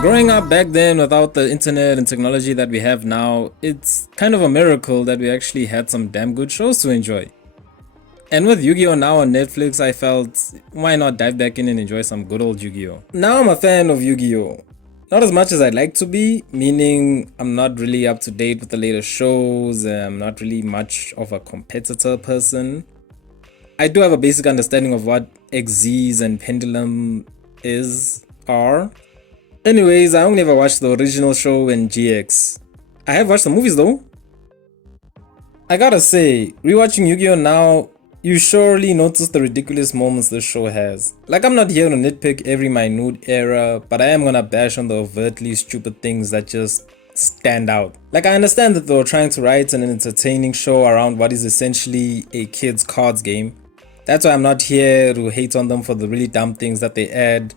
Growing up back then without the internet and technology that we have now, it's kind of a miracle that we actually had some damn good shows to enjoy. And with Yu-Gi-Oh now on Netflix, I felt, why not dive back in and enjoy some good old Yu-Gi-Oh. Now I'm a fan of Yu-Gi-Oh. Not as much as I'd like to be, meaning I'm not really up to date with the latest shows, I'm not really much of a competitor person. I do have a basic understanding of what XZs and Pendulum are. Anyways, I only ever watched the original show and GX. I have watched the movies though. I gotta say, rewatching Yu-Gi-Oh now, you surely notice the ridiculous moments this show has. Like, I'm not here to nitpick every minute error, but I am gonna bash on the overtly stupid things that just stand out. Like, I understand that they were trying to write an entertaining show around what is essentially a kid's cards game. That's why I'm not here to hate on them for the really dumb things that they add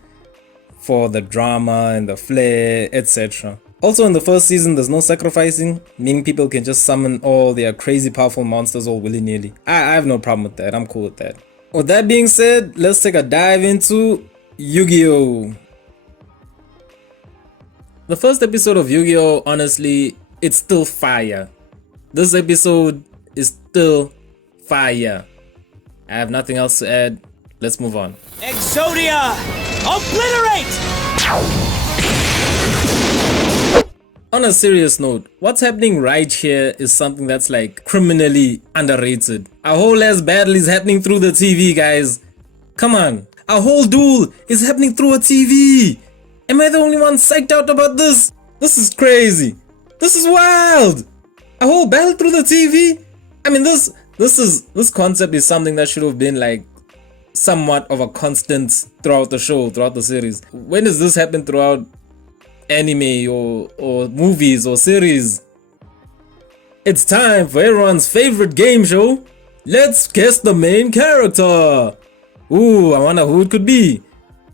for the drama and the flair, etc. Also, in the first season, there's no sacrificing, meaning people can just summon all their crazy powerful monsters all willy-nilly. I have no problem with that, I'm cool with that. With that being said, let's take a dive into Yu-Gi-Oh! The first episode of Yu-Gi-Oh! Honestly, it's still fire. This episode is still fire. I have nothing else to add, let's move on. Exodia! Obliterate! On a serious note, what's happening right here is something that's like criminally underrated. A whole ass battle is happening through the TV, guys. Come on, a whole duel is happening through a TV. Am I the only one psyched out about this? This is crazy. This is wild. A whole battle through the TV? I mean, this concept is something that should have been like somewhat of a constant throughout the show, throughout the series. When does this happen throughout anime or movies or series? It's time for everyone's favorite game show. Let's guess the main character. Ooh, I wonder who it could be.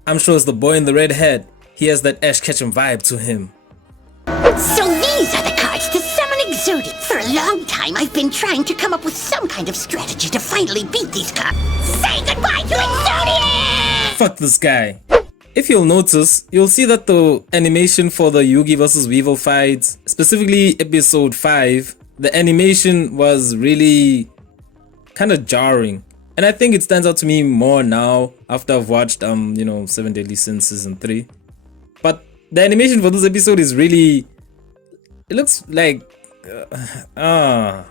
I'm sure it's the boy in the red hat. He has that Ash Ketchum vibe to him. So these are the cards to summon Exodia. For a long time, I've been trying to come up with some kind of strategy to finally beat these cards. Say goodbye to Exodia! Fuck this guy. If you'll notice, you'll see that the animation for the Yugi vs Weevil fight, specifically episode 5, the animation was really kind of jarring. And I think it stands out to me more now after I've watched 7 Deadly Sins season 3. But the animation for this episode is really, it looks like and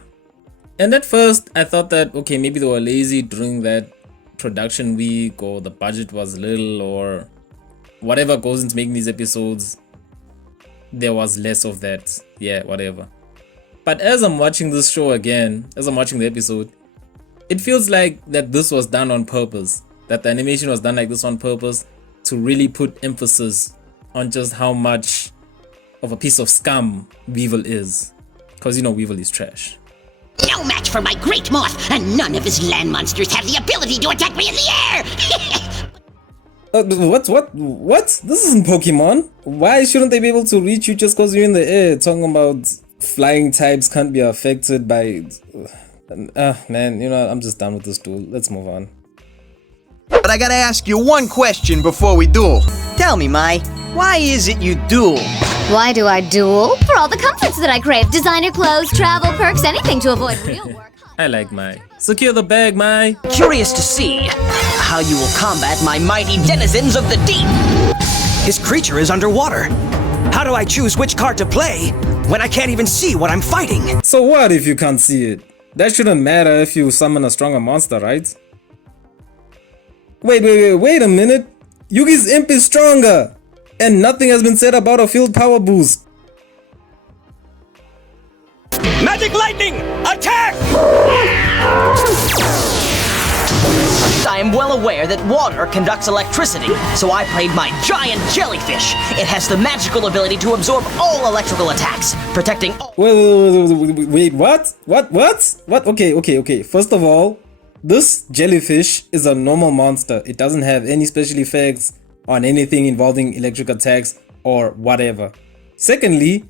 at first I thought that okay, maybe they were lazy during that production week, or the budget was little, or whatever goes into making these episodes, there was less of that. Yeah, whatever. But as I'm watching this show again, as I'm watching the episode, it feels like that this was done on purpose, that the animation was done like this on purpose to really put emphasis on just how much of a piece of scum Weevil is. Because Weevil is trash. No match for my great moth, and none of his land monsters have the ability to attack me in the air! What? This isn't Pokemon. Why shouldn't they be able to reach you just because you're in the air? Talking about flying types can't be affected by... man, I'm just done with this duel. Let's move on. But I gotta ask you one question before we duel. Tell me, Mai, why is it you duel? Why do I duel? For all the comforts that I crave. Designer clothes, travel perks, anything to avoid real work. I like Mai. Secure the bag, Mai. Curious to see how you will combat my mighty denizens of the deep. His creature is underwater. How do I choose which card to play when I can't even see what I'm fighting? So what if you can't see it? That shouldn't matter if you summon a stronger monster, right? Wait a minute. Yugi's imp is stronger, and nothing has been said about a field power boost. Magic lightning, attack! I am well aware that water conducts electricity, so I played my giant jellyfish. It has the magical ability to absorb all electrical attacks, protecting all— Wait, what? What? Okay. First of all, this jellyfish is a normal monster. It doesn't have any special effects on anything involving electric attacks or whatever. Secondly,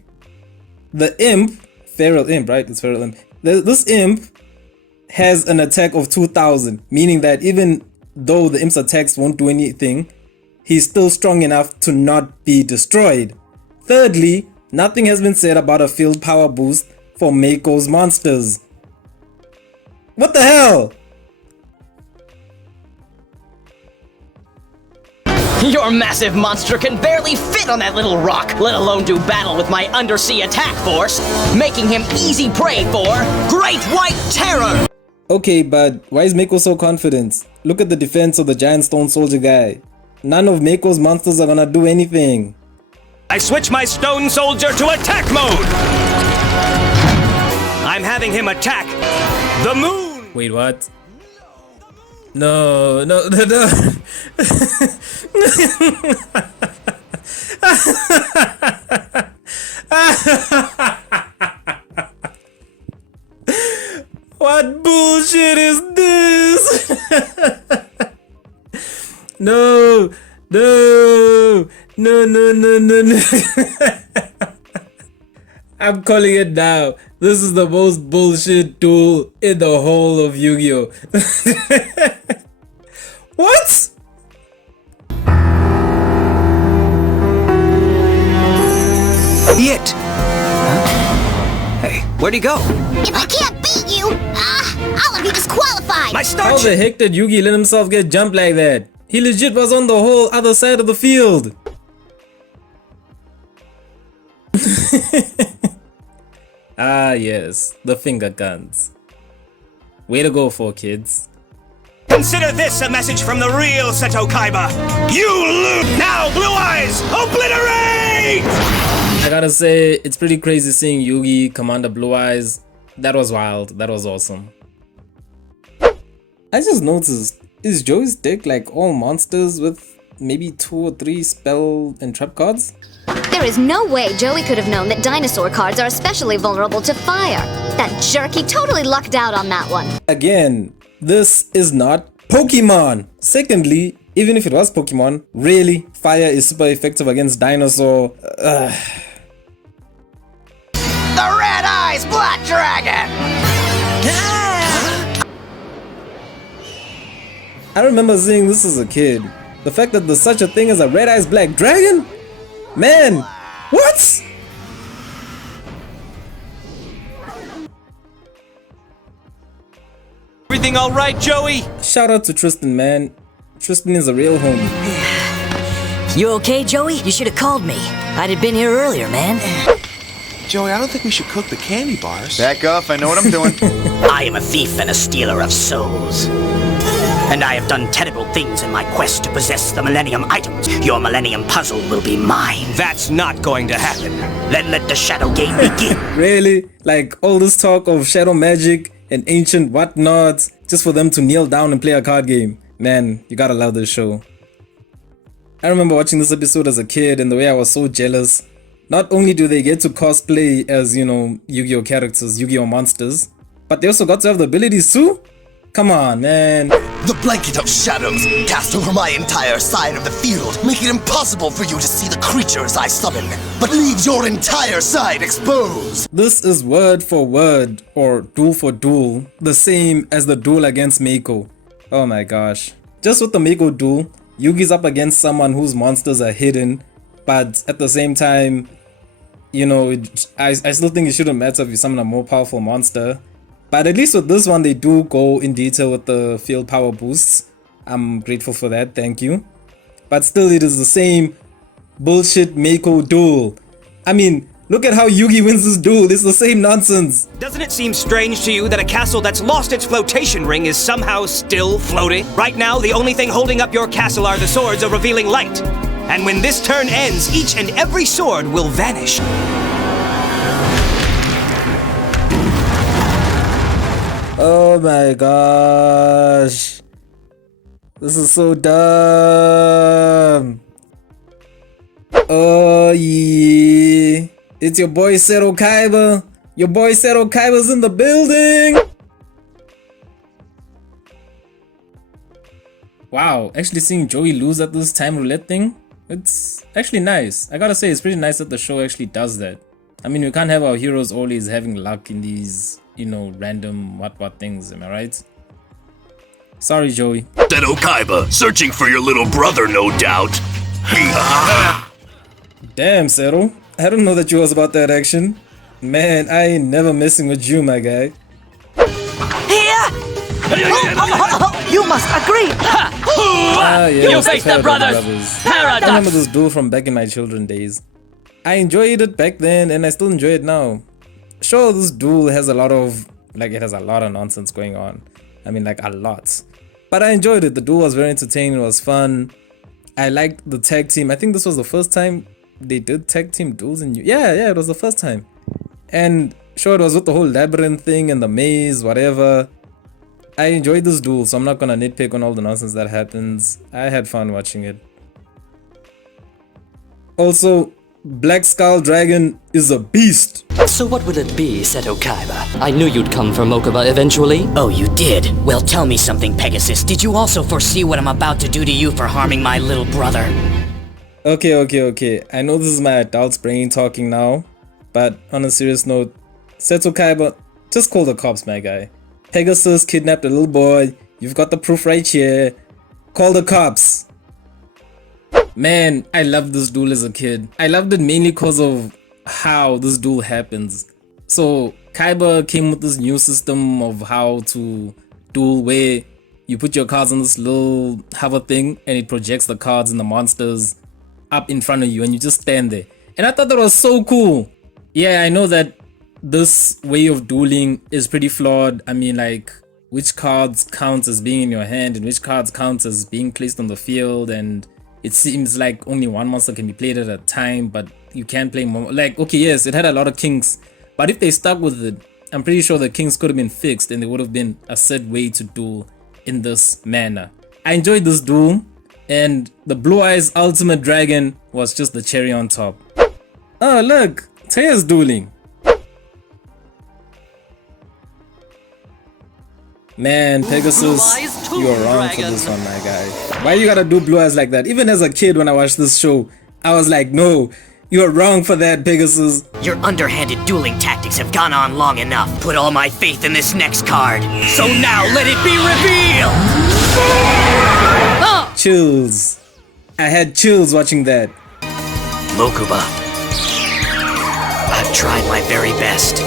the imp, feral imp, right? It's feral imp. This imp has an attack of 2000, meaning that even though the imp's attacks won't do anything, he's still strong enough to not be destroyed. Thirdly, nothing has been said about a field power boost for Mako's monsters. What the hell? Your massive monster can barely fit on that little rock, let alone do battle with my undersea attack force, making him easy prey for Great White Terror! Okay, but why is Mako so confident? Look at the defense of the giant stone soldier guy. None of Mako's monsters are gonna do anything. I switch my stone soldier to attack mode! I'm having him attack the moon! Wait, what? No. What bullshit is this? No. I'm calling it now. This is the most bullshit duel in the whole of Yu-Gi-Oh! What? It! Huh? Hey, where'd he go? If I can't beat you, I'll be disqualified. My star How the heck did Yugi let himself get jumped like that? He legit was on the whole other side of the field. Ah yes, the finger guns. Way to go, 4Kids. Consider this a message from the real Seto Kaiba. You lose! Now, Blue Eyes, obliterate! I gotta say, it's pretty crazy seeing Yugi Commander Blue Eyes. That was wild. That was awesome. I just noticed, is Joey's deck like all monsters with maybe 2 or 3 spell and trap cards? There is no way Joey could have known that dinosaur cards are especially vulnerable to fire. That jerk, he totally lucked out on that one. Again, this is not Pokemon. Secondly, even if it was Pokemon, really, fire is super effective against dinosaur. The Red Eyes Black Dragon! I remember seeing this as a kid. The fact that there's such a thing as a Red Eyes Black Dragon? Man, what? Everything all right, Joey? Shout out to Tristan, man. Tristan is a real homie. You okay, Joey? You should have called me. I'd have been here earlier, man. Joey, I don't think we should cook the candy bars. Back off, I know what I'm doing. I am a thief and a stealer of souls. And I have done terrible things in my quest to possess the Millennium items. Your Millennium puzzle will be mine. That's not going to happen. Then let the Shadow Game begin. Really? Like all this talk of shadow magic and ancient whatnots just for them to kneel down and play a card game. Man, you gotta love this show. I remember watching this episode as a kid and the way I was so jealous. Not only do they get to cosplay as, you know, Yu-Gi-Oh characters, Yu-Gi-Oh monsters, but they also got to have the abilities too? Come on, man. The blanket of shadows cast over my entire side of the field, making it impossible for you to see the creatures I summon, but leaves your entire side exposed. This is word for word, or duel for duel, the same as the duel against Mako. Oh my gosh. Just with the Mako duel, Yugi's up against someone whose monsters are hidden, but at the same time, you know, I still think it shouldn't matter if you summon a more powerful monster. But at least with this one, they do go in detail with the field power boosts. I'm grateful for that, thank you. But still, it is the same bullshit Mako duel. I mean, look at how Yugi wins this duel, it's the same nonsense. Doesn't it seem strange to you that a castle that's lost its flotation ring is somehow still floating? Right now, the only thing holding up your castle are the swords of revealing light. And when this turn ends, each and every sword will vanish. Oh my gosh. This is so dumb. Oh yeah. It's your boy Seto Kaiba. Your boy Seto Kaiba's in the building. Wow, actually seeing Joey lose at this time roulette thing, it's actually nice. I gotta say, it's pretty nice that the show actually does that. I mean, we can't have our heroes always having luck in these, you know, random what things, am I right? Sorry, Joey. Seto Kaiba, searching for your little brother, no doubt. Damn, Settle. I don't know that you was about that action. Man, I ain't never messing with you, my guy. You must agree. Ah, yeah, You face the brothers. I remember this duel from back in my children days. I enjoyed it back then and I still enjoy it now. Sure, this duel has a lot of, it has a lot of nonsense going on. I mean, a lot. But I enjoyed it. The duel was very entertaining. It was fun. I liked the tag team. I think this was the first time they did tag team duels in yeah, it was the first time. And sure, it was with the whole labyrinth thing and the maze, whatever. I enjoyed this duel, so I'm not gonna nitpick on all the nonsense that happens. I had fun watching it. Also, Black Skull Dragon is a beast. So what will it be, Seto Kaiba? I knew you'd come for Mokuba eventually. Oh, you did? Well, tell me something, Pegasus. Did you also foresee what I'm about to do to you for harming my little brother? Okay. I know this is my adult's brain talking now, but on a serious note, Seto Kaiba, just call the cops, my guy. Pegasus kidnapped a little boy. You've got the proof right here. Call the cops. Man, I loved this duel as a kid. I loved it mainly because of how this duel happens. So Kaiba came with this new system of how to duel where you put your cards on this little hover thing and it projects the cards and the monsters up in front of you and you just stand there. And I thought that was so cool. Yeah, I know that this way of dueling is pretty flawed. I mean, which cards count as being in your hand and which cards count as being placed on the field, and it seems like only one monster can be played at a time, but you can't play more. Okay, yes, it had a lot of kinks, but if they stuck with it, I'm pretty sure the kinks could have been fixed and there would have been a set way to duel in this manner. I enjoyed this duel, and the Blue Eyes Ultimate Dragon was just the cherry on top. Oh look, Taya's dueling. Man, Pegasus, you are wrong for this one, my guy. Why you gotta do Blue Eyes like that? Even as a kid when I watched this show, I was like, no, you are wrong for that, Pegasus. Your underhanded dueling tactics have gone on long enough. Put all my faith in this next card. So now let it be revealed! Chills. I had chills watching that. Mokuba, I've tried my very best.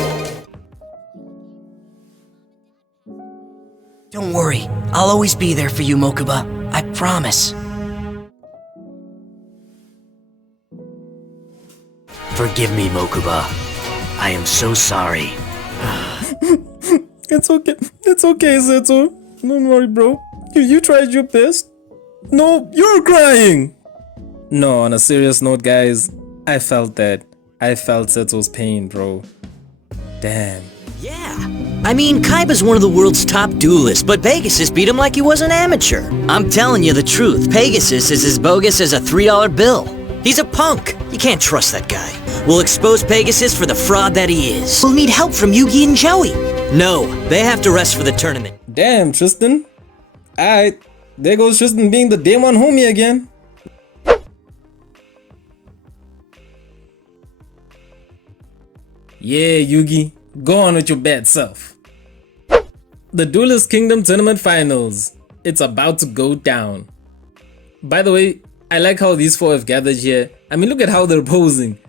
Don't worry, I'll always be there for you, Mokuba. I promise. Forgive me, Mokuba. I am so sorry. It's okay, Seto. Don't worry, bro. You tried your best. No, you're crying! No, on a serious note, guys, I felt that. I felt Seto's pain, bro. Damn. Yeah. I mean, Kaiba's one of the world's top duelists, but Pegasus beat him like he was an amateur. I'm telling you the truth, Pegasus is as bogus as a $3 bill. He's a punk. You can't trust that guy. We'll expose Pegasus for the fraud that he is. We'll need help from Yugi and Joey. No, they have to rest for the tournament. Damn, Tristan. Alright, there goes Tristan being the day one homie again. Yeah, Yugi. Go on with your bad self. The Duelist Kingdom Tournament Finals. It's about to go down. By the way, I like how these four have gathered here. I mean, look at how they're posing.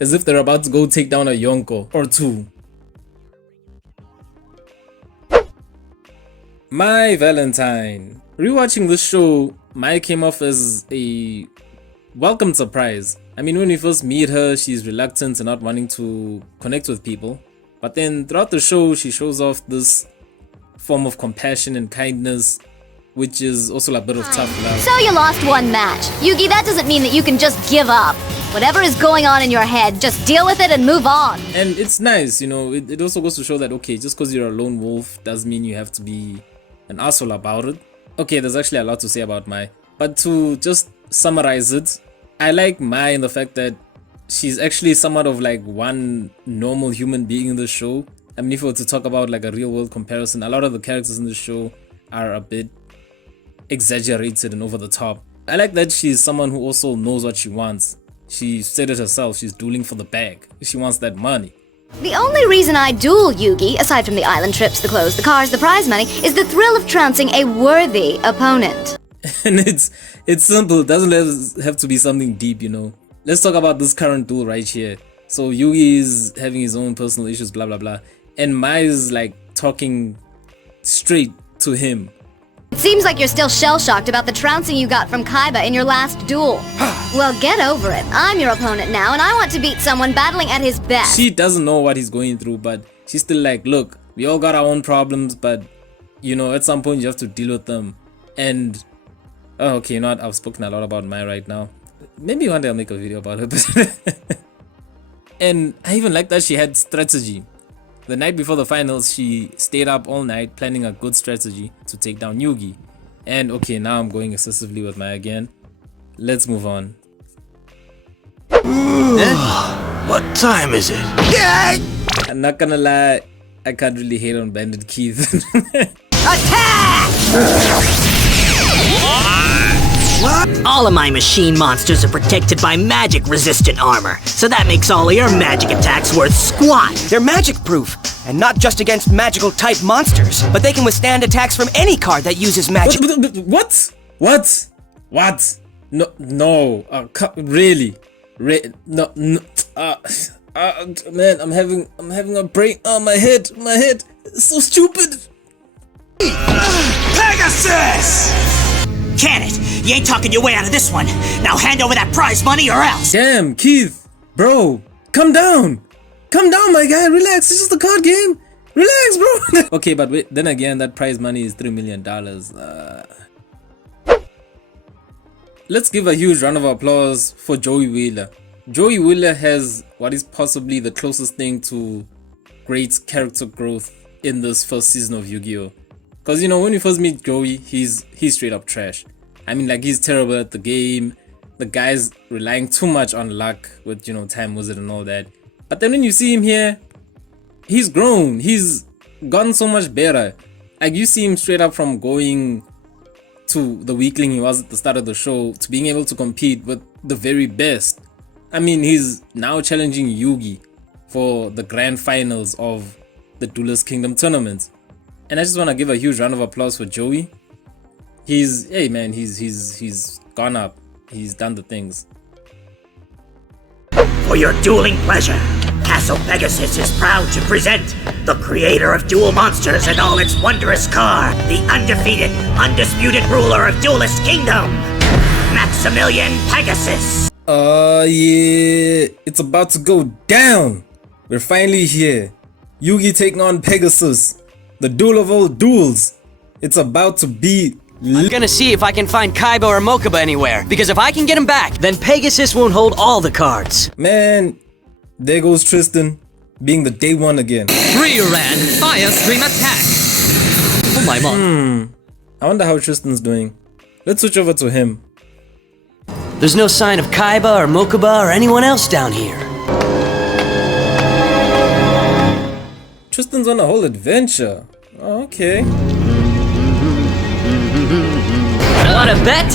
As if they're about to go take down a Yonko or two. My Valentine. Rewatching this show, Mai came off as a welcome surprise. I mean, when we first meet her, she's reluctant and not wanting to connect with people. But then throughout the show, she shows off this form of compassion and kindness, which is also a bit of tough love. So you lost one match. Yugi, that doesn't mean that you can just give up. Whatever is going on in your head, just deal with it and move on. And it's nice, you know, it also goes to show that, okay, just because you're a lone wolf doesn't mean you have to be an asshole about it. Okay, there's actually a lot to say about Mai. But to just summarize it, I like Mai in the fact that she's actually somewhat of one normal human being in the show. I mean, if we were to talk about a real world comparison, a lot of the characters in the show are a bit exaggerated and over the top. I like that she's someone who also knows what she wants. She said it herself, she's dueling for the bag. She wants that money. The only reason I duel, Yugi, aside from the island trips, the clothes, the cars, the prize money, is the thrill of trouncing a worthy opponent. And it's It's simple. It doesn't have to be something deep, you know. Let's talk about this current duel right here. So Yugi is having his own personal issues, blah blah blah, and Mai is like talking straight to him. It seems like you're still shell-shocked about the trouncing you got from Kaiba in your last duel. Well, get over it. I'm your opponent now, and I want to beat someone battling at his best. She doesn't know what he's going through, but she's still like, look, we all got our own problems, but you know, at some point you have to deal with them. And oh, okay, you know what? I've spoken a lot about Mai right now. Maybe one day I'll make a video about her. And I even like that she had strategy. The night before the finals, she stayed up all night planning a good strategy to take down Yugi. And okay, now I'm going excessively with Mai again. Let's move on. What time is it? I'm not gonna lie, I can't really hate on Bandit Keith. All of my machine monsters are protected by magic-resistant armor, so that makes all of your magic attacks worth squat. They're magic-proof, and not just against magical-type monsters, but they can withstand attacks from any card that uses magic. What? What? No. Really? No. Man, I'm having a brain. Oh, my head. It's so stupid. Pegasus! Can it? You ain't talking your way out of this one. Now hand over that prize money or else. Damn, Keith, bro, calm down, my guy. Relax. It's just a card game. Relax, bro. Okay, but wait. Then again, that prize money is $3 million. Let's give a huge round of applause for Joey Wheeler. Joey Wheeler has what is possibly the closest thing to great character growth in this first season of Yu-Gi-Oh! Because, you know, when you first meet Joey, he's straight up trash. I mean, like, he's terrible at the game. The guy's relying too much on luck with, you know, Time Wizard and all that. But then when you see him here, he's grown. He's gotten so much better. Like, you see him straight up from going to the weakling he was at the start of the show to being able to compete with the very best. I mean, he's now challenging Yugi for the grand finals of the Duelist Kingdom tournament. And I just want to give a huge round of applause for Joey. He's gone up. He's done the things. For your dueling pleasure, Castle Pegasus is proud to present the creator of Duel Monsters and all its wondrous car, the undefeated, undisputed ruler of Duelist Kingdom, Maximilian Pegasus. Yeah, it's about to go down. We're finally here. Yugi taking on Pegasus. The duel of all duels. It's about to be I'm gonna see if I can find Kaiba or Mokuba anywhere, because if I can get him back, then Pegasus won't hold all the cards. Man, there goes Tristan, being the day one again. Rear-end Fire Stream attack! Oh my god. I wonder how Tristan's doing. Let's switch over to him. There's no sign of Kaiba or Mokuba or anyone else down here. Tristan's on a whole adventure. Oh, okay. Wanna bet?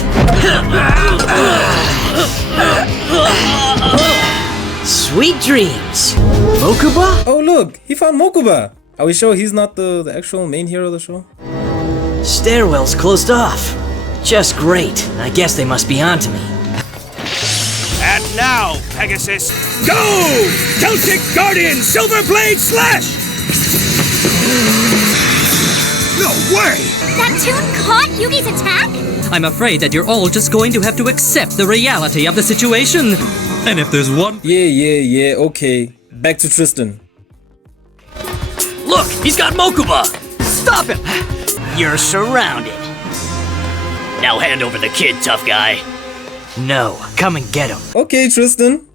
Sweet dreams. Mokuba? Oh look, he found Mokuba. Are we sure he's not the actual main hero of the show? Stairwell's closed off. Just great. I guess they must be onto me. And now, Pegasus, go! Celtic Guardian Silver Blade Slash! No way! That tune caught Yugi's attack? I'm afraid that you're all just going to have to accept the reality of the situation. And if there's one... Yeah, okay. Back to Tristan. Look, he's got Mokuba! Stop him! You're surrounded. Now hand over the kid, tough guy. No, come and get him. Okay, Tristan.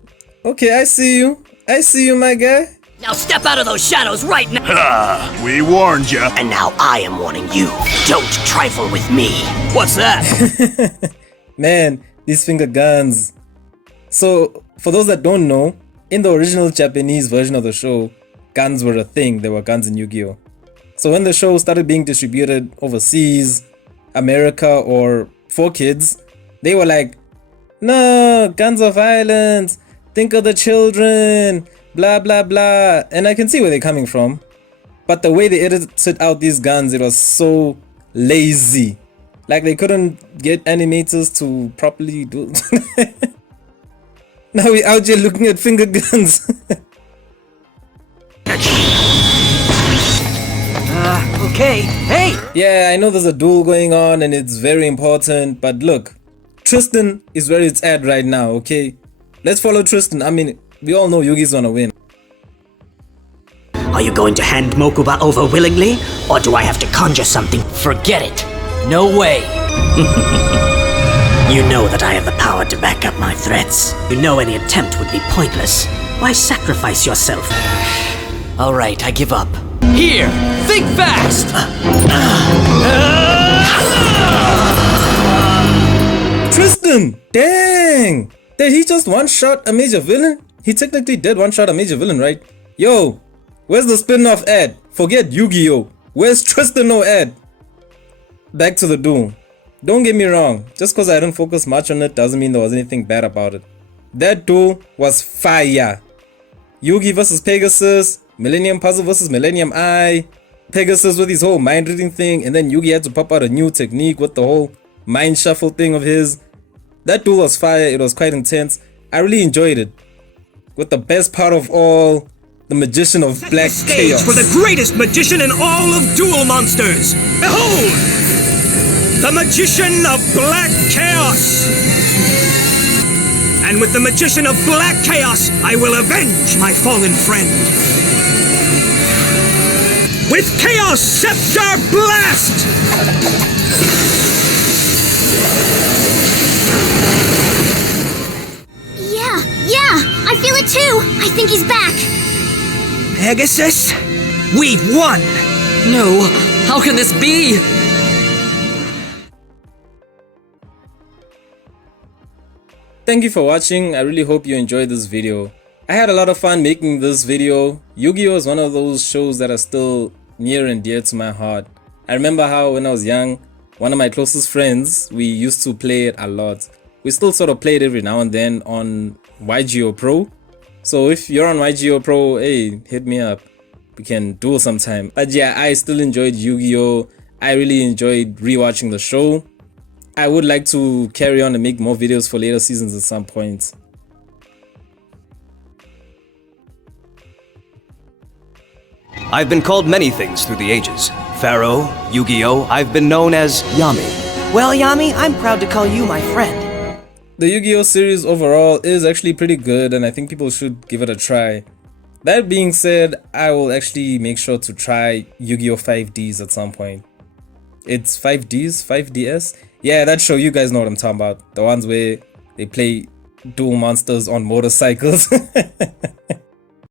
Okay, I see you, my guy. Now step out of those shadows right now! We warned you. And now I am warning you. Don't trifle with me. What's that? Man, these finger guns. So, for those that don't know, in the original Japanese version of the show, guns were a thing. There were guns in Yu-Gi-Oh! So when the show started being distributed overseas, America, or for kids, they were like, no, guns are violence. Think of the children. Blah blah blah. And I can see where they're coming from, but the way they edited out these guns, it was so lazy. Like they couldn't get animators to properly do. Now we out here looking at finger guns. Okay. Hey! Yeah, I know there's a duel going on and it's very important, but look, Tristan is where it's at right now, okay? Let's follow Tristan. I mean, we all know Yugi's gonna win. Are you going to hand Mokuba over willingly, or do I have to conjure something? Forget it. No way. You know that I have the power to back up my threats. You know any attempt would be pointless. Why sacrifice yourself? All right, I give up. Here! Think fast! Tristan! Dang! Did he just one-shot a major villain? He technically did one-shot a major villain, right? Yo, where's the spin-off ad? Forget Yu-Gi-Oh! Where's Tristan no ad? Back to the duel. Don't get me wrong, just cause I didn't focus much on it doesn't mean there was anything bad about it. That duel was fire. Yugi versus Pegasus, Millennium Puzzle versus Millennium Eye, Pegasus with his whole mind reading thing, and then Yugi had to pop out a new technique with the whole mind shuffle thing of his. That duel was fire, it was quite intense. I really enjoyed it. With the best part of all, the Magician of Black Chaos. For the greatest magician in all of Duel Monsters! Behold! The Magician of Black Chaos! And with the Magician of Black Chaos, I will avenge my fallen friend. With Chaos Scepter Blast! Yeah, I feel it too. I think he's back. Pegasus, we've won! No, how can this be? Thank you for watching. I really hope you enjoyed this video. I had a lot of fun making this video. Yu-Gi-Oh is one of those shows that are still near and dear to my heart. I remember how when I was young, one of my closest friends, we used to play it a lot. We still sort of play it every now and then on YuGiOh Pro. So if you're on YuGiOh Pro, hey, hit me up. We can duel sometime. But yeah, I still enjoyed Yu-Gi-Oh! I really enjoyed rewatching the show. I would like to carry on and make more videos for later seasons at some point. I've been called many things through the ages. Pharaoh, Yu-Gi-Oh! I've been known as Yami. Well, Yami, I'm proud to call you my friend. The Yu-Gi-Oh! Series overall is actually pretty good and I think people should give it a try. That being said, I will actually make sure to try Yu-Gi-Oh! 5Ds at some point. It's 5Ds? 5DS? Yeah, that show, you guys know what I'm talking about. The ones where they play duel monsters on motorcycles.